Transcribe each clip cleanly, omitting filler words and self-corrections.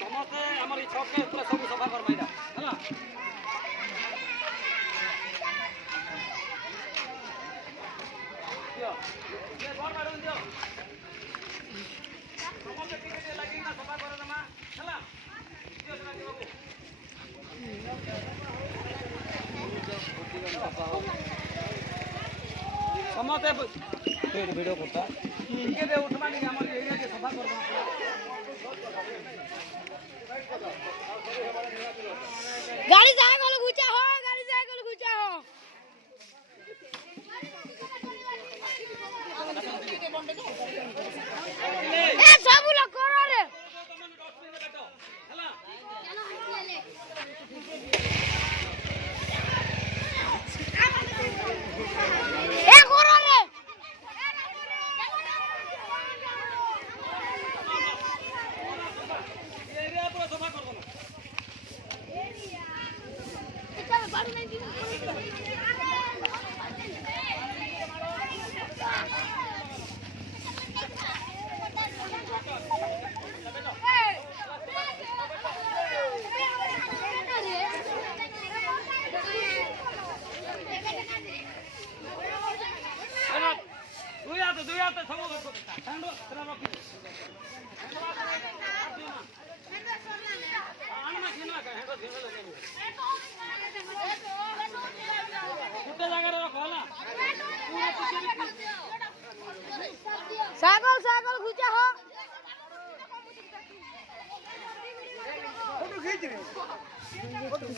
ସମସ୍ତେ ଆମର ଏଇ ଛକରେ ପୁରା ସବୁ ସଫା କରମା ଏଇଟା ହେଲା। ଦିଅ ଘର ମାଡ଼ୁ ଦିଅ ସମସ୍ତେ ଟିକେ ଟିକେ ଲାଗିକିନା ସଫା କରିଦେମା ହେଲା। ଦିଅ ସେଟା ଦିଅକୁ ସମସ୍ତେ ଭିଡ଼ିଓ କରୁତା ଟିକେ ଦେ ଉଠମା ଟିକେ ଆମର ଏରିଆ ଟିକେ ସଫା କରିଦେମା। गाड़ी जाए गल घुचा हो, गाड़ी जाए गल घुचा हो। ए सब लोग करो रे ए करो रे एरिया पूरा सफा कर देना। दुई हाथ सब ठंडो तेरा रखी आना किना का हेडो धिन लगे गोटे जगह रख होला सागल सागल घुचा हो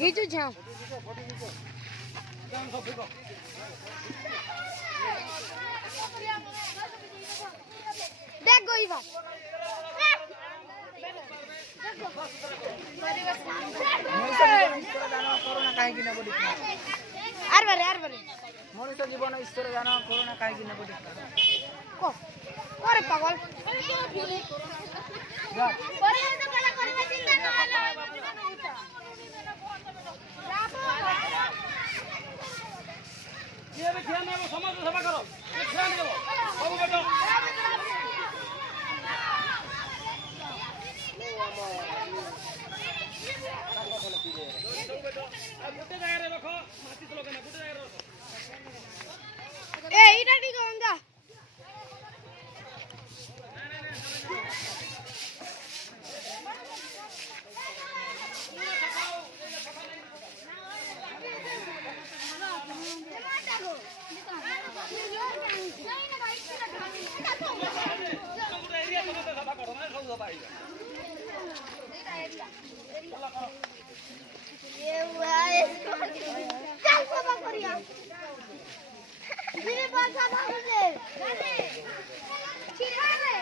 घिचू छाओ देख गई बात आर बारे मनुष्य जीवन ईश्वर जान करुणा कहीं न को अरे पागल ये भी ध्यान देबो समाज सभा करो ध्यान देबो बाबू बेटा गोटे जगह रे रखो माटी तो लगना गोटे जगह रे रखो ए इटा ठीक होंगा एरिया तो सभा करो ना सब सभा आइगा ये हुआ इसको चल सभा करिया धीरे बोल सभा कर दे ठीक है